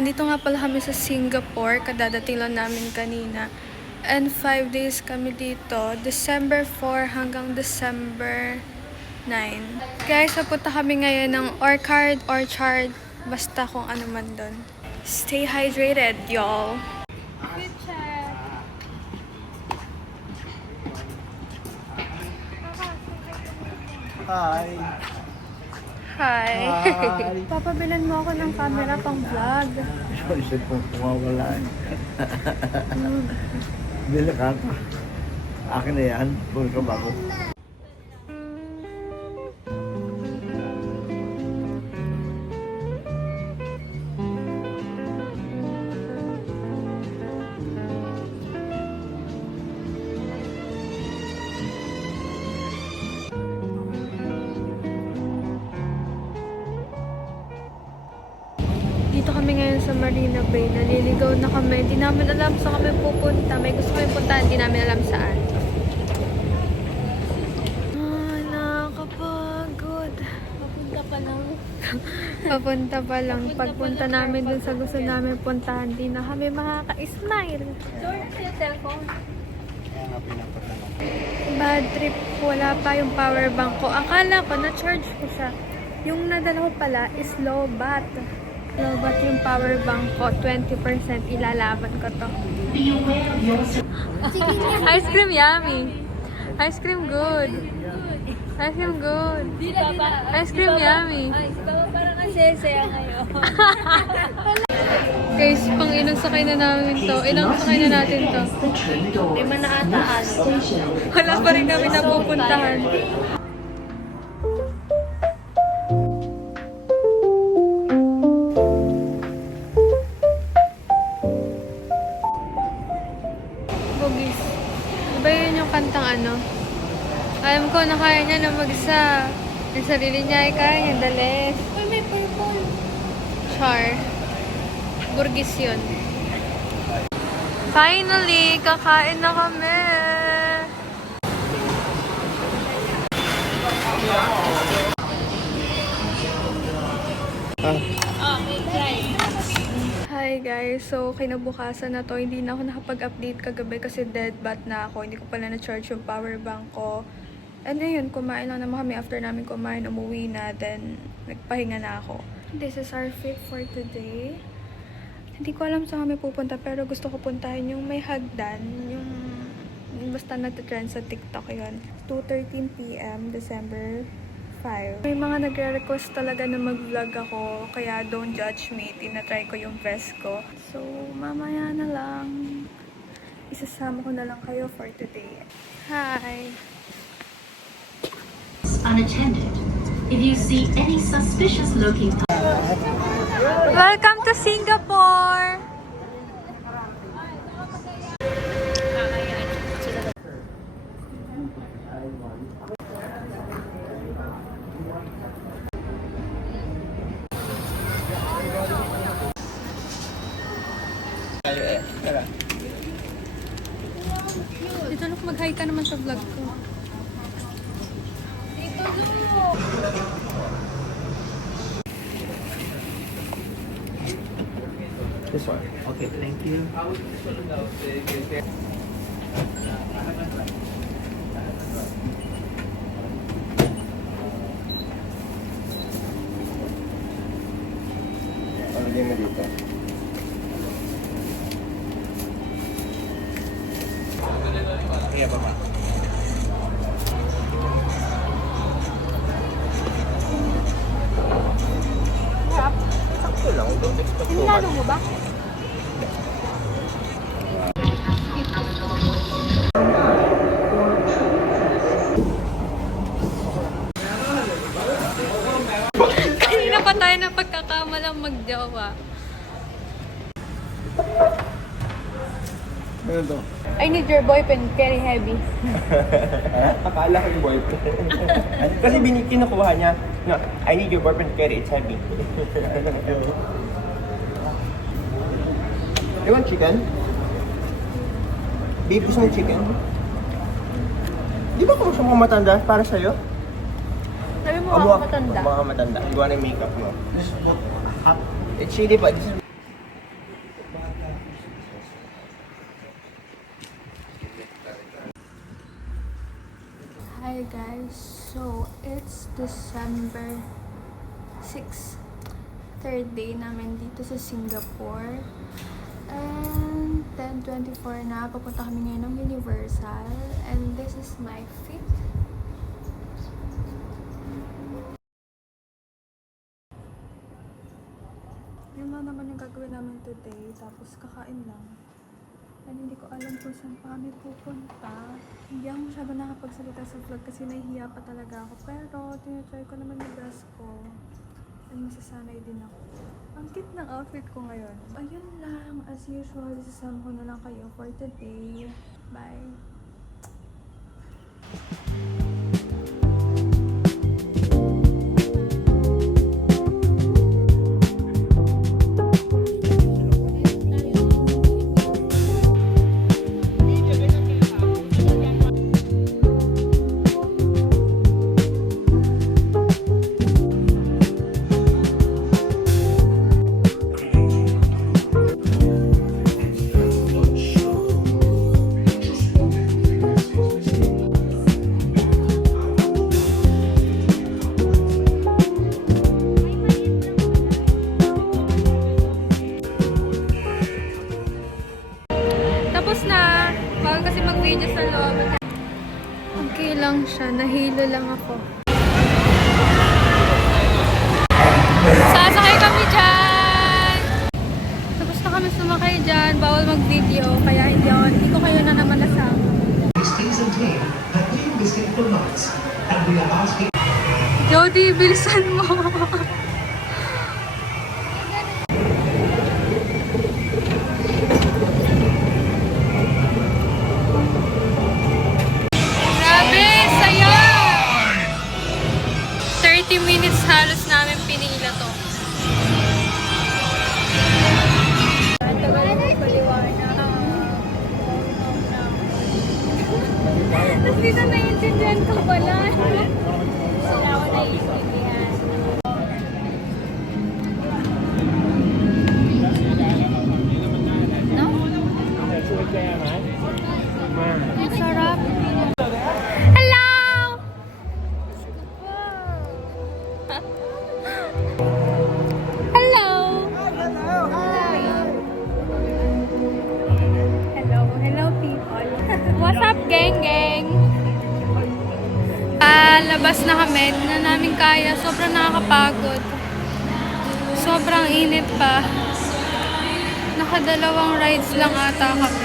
Andito nga pala kami sa Singapore. Kadadating lang namin kanina. And 5 days kami dito. December 4 hanggang December 9. Guys, papunta kami ngayon ng Orchard. Basta kung ano man doon. Stay hydrated, y'all. Good chat. Hi! Hi. Hi. Papabilan mo ako ng camera pang vlog. Isip ko kumawala eh. Bili ka pa. Akin na yan. Puro ka bago. Dito kami ngayon sa Marina Bay. Naliligaw na kami. Di namin alam saan kami pupunta. May gusto kami puntahan. Di namin alam saan. Nakakapagod. Papunta pa lang. Papunta pa lang. Pagpunta namin dun sa gusto namin puntahan, di na kami makaka-smile. Sorry, yung cellphone. Kaya nga pinapatanong. Bad trip. Wala pa yung power bank ko. Akala ko na-charge ko siya. Yung nadala ko pala is low-bat. Low-bat yung power bank ko. 20% ilalaban ko to. Sige niya. Ice cream yummy. Ice cream good. Ice cream good. Ice cream yummy. Ay, si Papa parang kasi saya ngayon. Guys, pang ilang sakay na namin to. Ilang sakay na natin to. Lima na ata ano. Wala pa rin kami napupuntahan. Bugis. Diba yun yung kantang ano? Alam ko na kaya niya na mag-isa. Yung sarili niya ay kaya niya. Dalis. Uy, may purple. Char. Burgis yun. Finally, kakain na kami. Oh, may drive. Hi guys, so kinabukasan na to, hindi na ako nakapag-update kagabi kasi dead bat na ako. Hindi ko pala na-charge yung power bank ko. And ayun, kumain lang naman kami. After namin kumain, umuwi na. Then, nagpahinga na ako. This is our fit for today. Hindi ko alam saan kami pupunta pero gusto ko puntahan yung may hagdan. Yung basta nagtitrend sa TikTok yun. 2:13 PM, December 5. May mga nagre-request talaga na mag-vlog ako, kaya don't judge me. Tinatry ko yung best ko. So, mamaya na lang. Isasama ko na lang kayo for today. Hi! Unattended. If you see any suspicious looking Welcome to Singapore! Dito na mag-hi ka naman sa vlog ko. This one. Okay, thank you. Palagay mo dito. Kaya ba ma? Sakto lang. Don't expect so much. mo ba? Kanina pa tayo na pagkakamalang magjowa. Ano to? I need your boyfriend, very heavy. Akala ko yung boyfriend. Kasi kinukuha niya, no, I need your boyfriend to carry, it's heavy. You want chicken? Babe, gusto mo chicken? Di ba kung sa mga matanda para sa'yo? Sabi mo ako matanda. Mga matanda. Gawa ng makeup mo. It's chili pa. This is December 6. Third day namin dito sa Singapore. And 10:24 na. Papunta kami ngayon ng Universal. And this is my fit. Yun lang naman yung gagawin namin today. Tapos kakain lang. And hindi ko alam kung saan pa kami pupunta. Hindi ako masyado nakapagsalita sa vlog kasi nahihiya pa talaga ako. Pero tinatry ko naman yung dress ko. And masasanay din ako. Ang cute ng outfit ko ngayon. Ayun lang. As usual, isasama ko na lang kayo for today. Bye! Tapos na! Bawal kasi mag-video sa loob. Okay lang siya. Nahilo lang ako. Sasakay kami dyan! Tapos na kami sumakay dyan. Bawal mag-video. Kaya hindi ko kayo na naman nasama. Jody, bilisan mo! Grabe, saya! 30 minutes halos namin pinila to. Tapos dito naiintindihan ko pala. Sila ako naiintindihan. No? Ang sarap. Hello! Hello! Hello people. What's up, gang? Labas na kami. Hindi na namin kaya. Sobrang nakakapagod. Sobrang init pa. Nakadalawang rides lang ata kami.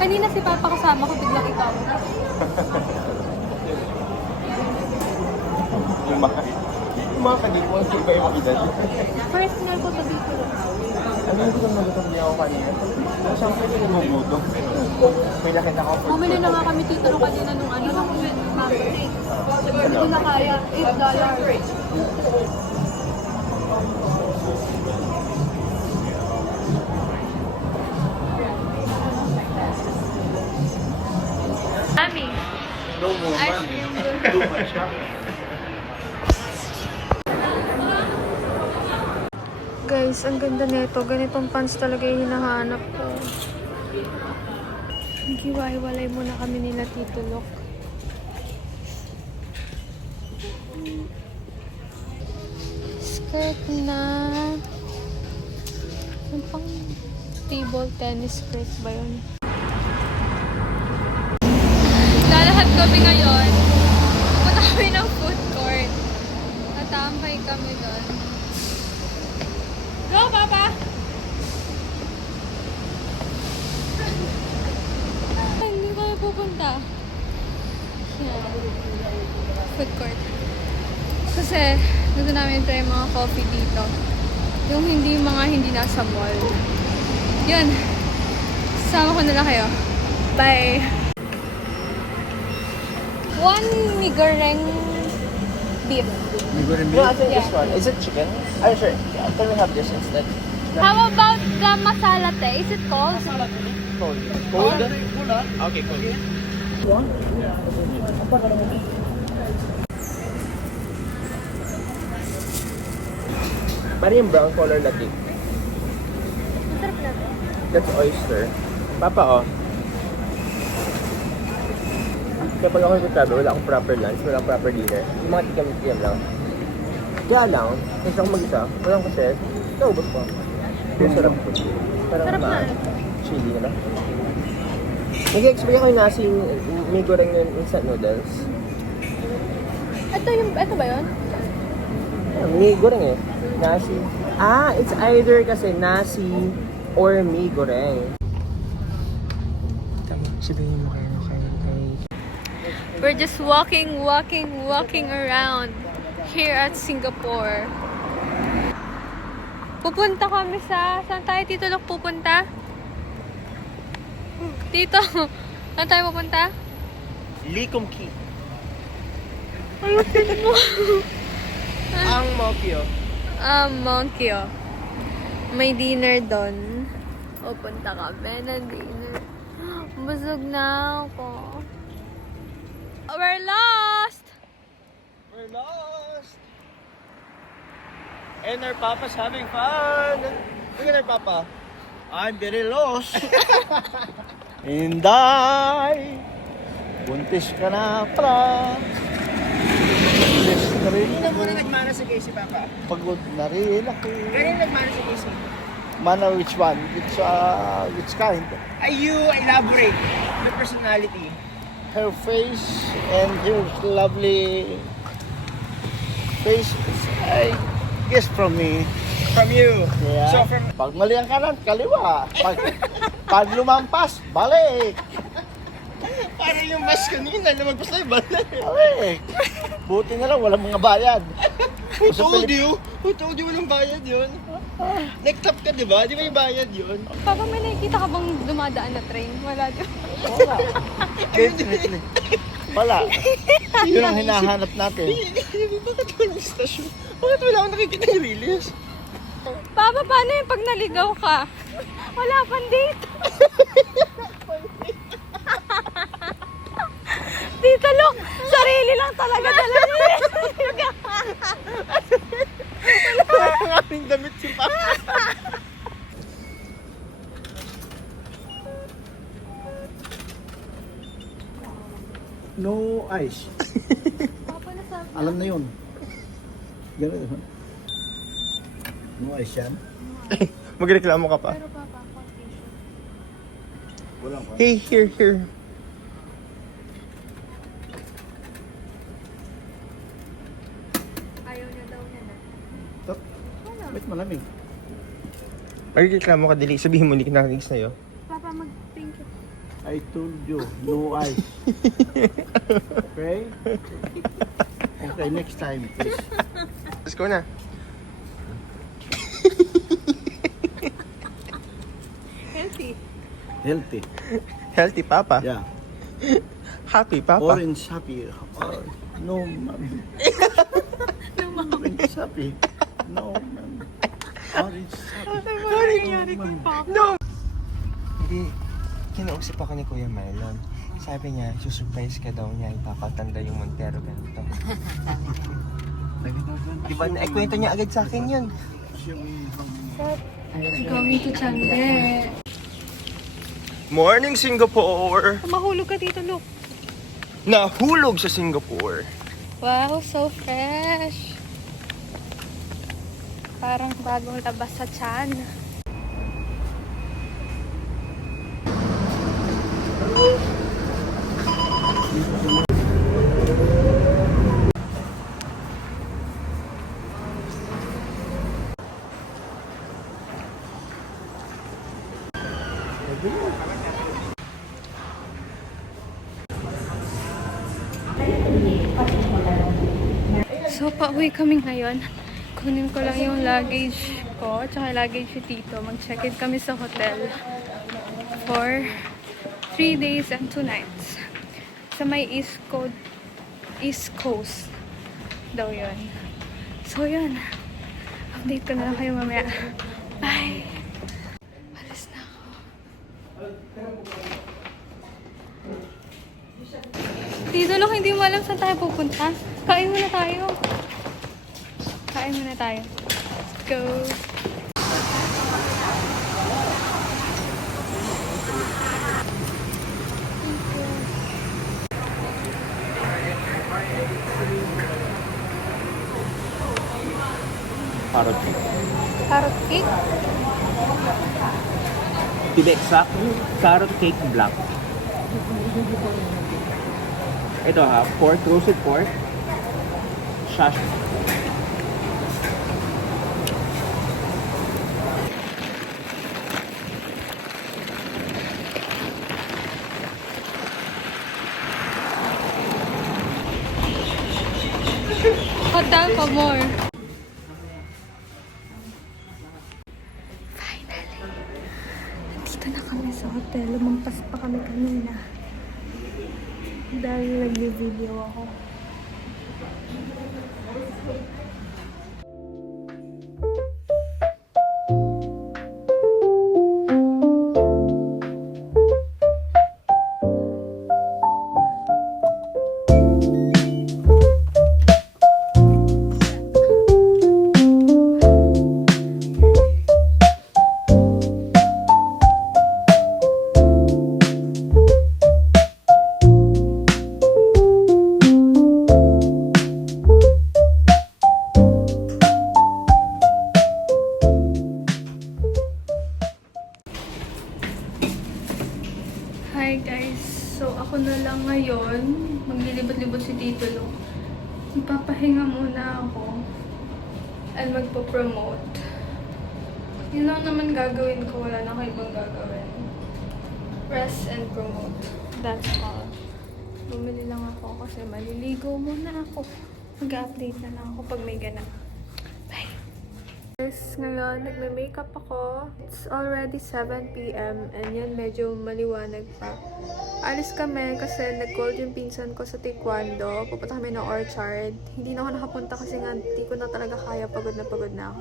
Kanina si Papa kasama ko, biglang ikaw. Yung mga kadikuan ko ba yung makita? Personal ko to dito. Ano yung gusto nagutom niya ako kanina? Siyempre yung nagugutom. May nakita ko. Bumili na nga kami tito nung kanina nung ano. Hindi ko na kaya. $8. Mami. No more money. Too much shopping. Guys, ang ganda nito. Ganitong pants talaga yung hinahanap ko. Naghiwa-hiwalay muna kami nila Tito Lok. Skirt na... Ano pang table tennis skirt ba yun? Lalahad kami ngayon. Punta kami ng food court. Tatambay kami doon. Go, Papa! Hindi ko na pupunta. Yeah. Food court. Kasi, gusto namin try mga coffee dito. Yung hindi nasa mall. Yun. Sama ko nila kayo. Bye! One mi goreng beef. No, I think this one. Is it chicken? I'm sure. Yeah, can we have this instead? How about the masala te? Is it cold? Cold. Cold? Okay, cold. Parang yung brown color na cake. Masarap na to. That's oyster. Papa, oh. Kapag ako nagtatravel, wala akong proper lunch, wala akong proper dinner. Yung mga tikam-tikam lang. Kaya lang, kasi ako mag-isa, walang kasi, naubos ko. Yung sarap ko. Parang Sarap na. Chili na ba? Nag-expect ako yung nasi, may goreng ng instant noodles. Ito ba yun? May goreng eh. Nasi. Ah, it's either kasi nasi or may goreng. Tama, sabihin mo kayo kay... We're just walking around here at Singapore. Pupunta kami sa... Saan tayo, Tito Lok, pupunta? Tito, saan tayo pupunta? Lee Kum Kee. Ayusin mo. Ang Mokyo. Monkey. May dinner doon. Pupunta kami ng dinner. Busog na ako. We're lost! We're lost! And our papa's having fun! Look at our papa. I'm very lost. Inday, buntis ka na pala. Buntis na rin Kanina ako. muna nagmana si Casey, papa. Pagod na rin ako. Kanina nagmana si Casey. Mana, which one? Which kind? Ay, you elaborate the personality. Her face and her lovely face, I guess from me. From you. Yeah. So from... Pag mali ang kanan, kaliwa. Pag lumampas, balik. Parang yung bus kanina, lumagpas na yung balik. Balik. Buti na lang, walang mga bayad. Who told you? Who told you walang bayad yun? Nag-top ka, di ba? Di ba yung bayad yun? Papa, may nakikita ka bang dumadaan na train? Wala, di ba? Wala. Definitely. Wala. Yun ang hinahanap natin. Bakit walang stasyon? Bakit wala akong nakikita yung release? Papa, paano yung pag naligaw ka? Wala pang date. Tito Lok, sarili lang talaga dala niya. Wala ang aming damit si Papa. No ice. Papa, nasabi. Alam na yun. Ganun. No ice yan. Magreklamo ka pa. Pero Papa, confusion. Walang pa. Hey, here. Ayaw niya daw niya na. Tap. Ba't malamig? Magreklamo ka, dali. Sabihin mo, hindi ka nakagigs na yun. Papa, mag-thank you. I told you, no ice. Okay? Okay, next time, please. Let's go na. Healthy. Healthy. Healthy Papa. Yeah. Happy Papa. Orange happy. No, ma'am. Orange happy. No, ma'am. Orange happy. No! Hindi, kinausap ako ni Kuya Marlon. Sabi niya, susurprise ka daw niya, ipapatanda yung Montero ganito. Diba, kwento niya agad sa akin yun. Going to Changde. Morning, Singapore! Mahulog ka, Tito Lok. Nahulog sa Singapore. Wow, so fresh. Parang bagong labas sa tiyan. So, pauwi kami ngayon. Kunin ko lang yung luggage ko, tsaka luggage ni Tito. Mag-check-in kami sa hotel for 3 days and 2 nights. Sa may East Coast daw yun. So, yun. Update ko na lang kayo mamaya. Bye! Alis na ako. Tito Lok, hindi mo alam saan tayo pupunta? Kain muna tayo. Kain muna tayo. Let's go. carrot cake. Carrot cake? To be exact, carrot cake black. Ito ha, pork, roasted pork, sash. Hotel for more. Finally. Nandito na kami sa hotel. Lumampas pa kami kanina. Dahil nag-video ako. Hi guys! So ako na lang ngayon. Maglilibot-libot si Tito Lo. Magpapahinga muna ako. And magpo-promote. Yun lang naman gagawin ko. Wala na ako ibang gagawin. Rest and promote. That's all. Bumili lang ako kasi maliligo muna ako. Mag-update na lang ako pag may ganap. Bye! Guys, ngayon nagme-makeup ako. It's already 7 PM and yan medyo maliwanag pa. Alis kami kasi nag-call yung pinsan ko sa taekwondo. Pupunta kami ng Orchard. Hindi na ako nakapunta kasi nga hindi ko na talaga kaya. Pagod na ako.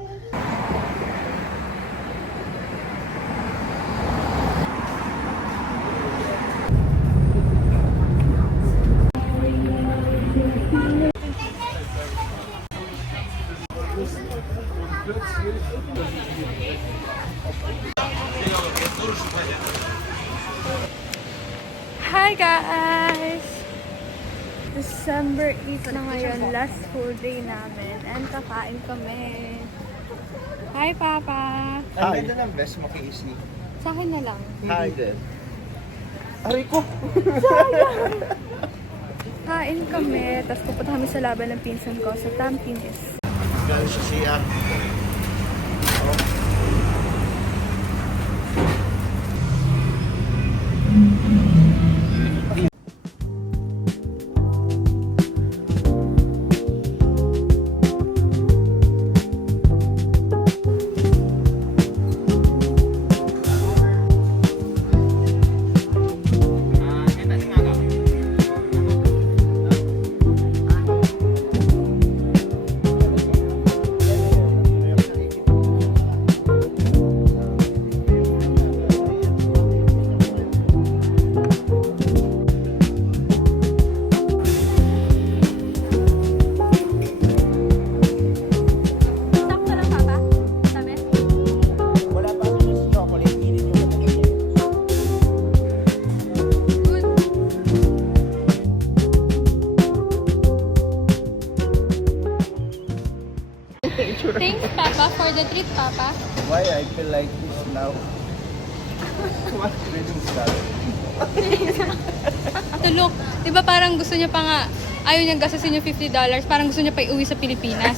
Hi guys! December 8 na ngayon, last full day namin. And kakain kami. Hi Papa! Ang ganda ng best mo kay Isi. Sa akin na lang. Hi din. Aray ko! Kain kami, tapos pupunta kami sa laban ng pinsan ko sa Tampines. Galing sa CR. Sakto lang Papa? Dami? Wala pa ako yung chocolate, hindi yung matagay. Good. Thanks Papa for the treat Papa. Why I feel like this now? What reading style? Tulok. Di ba parang gusto niya pa nga, ayaw niyang gastusin yung $50, parang gusto niya pa iuwi sa Pilipinas.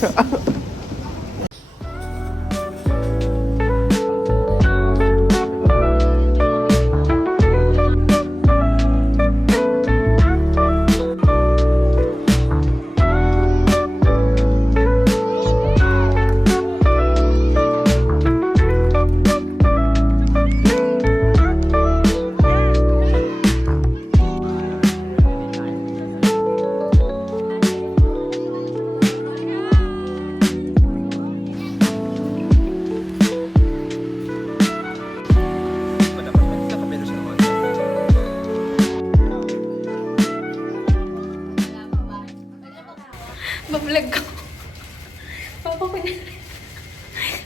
Bablog ko.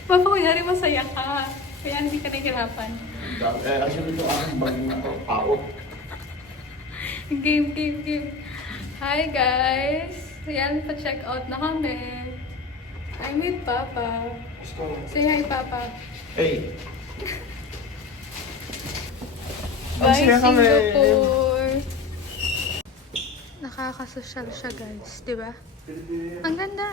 Papa, kunyari masaya ka. Kaya hindi ka nahihirapan. Actually, ito ang bagong tao. Game. Hi guys! Ayan, pa-check out na kami. I'm with Papa. Say hi, Papa. Hey. Bye, siya kami. Singapore! Nakakasosyal siya, guys. Di ba? Ang ganda.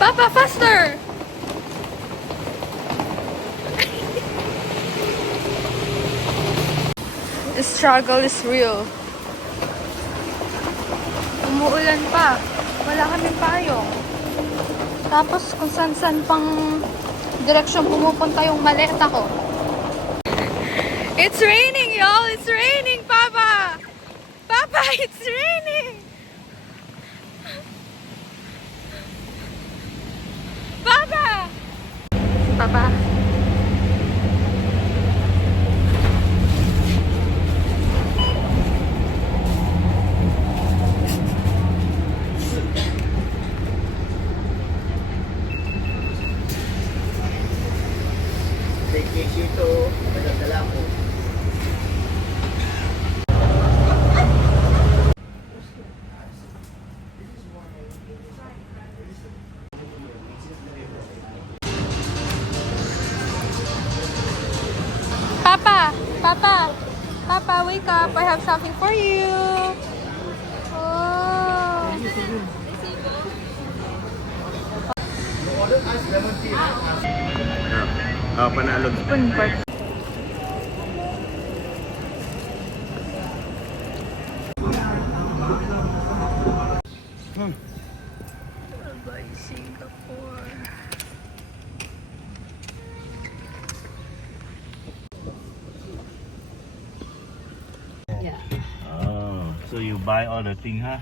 Papa, faster! The struggle is real. Umuulan pa. Wala kaming payong. Tapos kung saan-saan pang direksyon pumupunta yung maleta ko. It's raining, y'all! It's raining, Papa! Papa, it's raining! Papa! Papa? Vacation to. Madadala ko. Papa! Papa! Papa, wake up! I have something for you! Oh! Panalo. Spoon part. Bye, Singapore. Oh, so you buy all the thing, huh?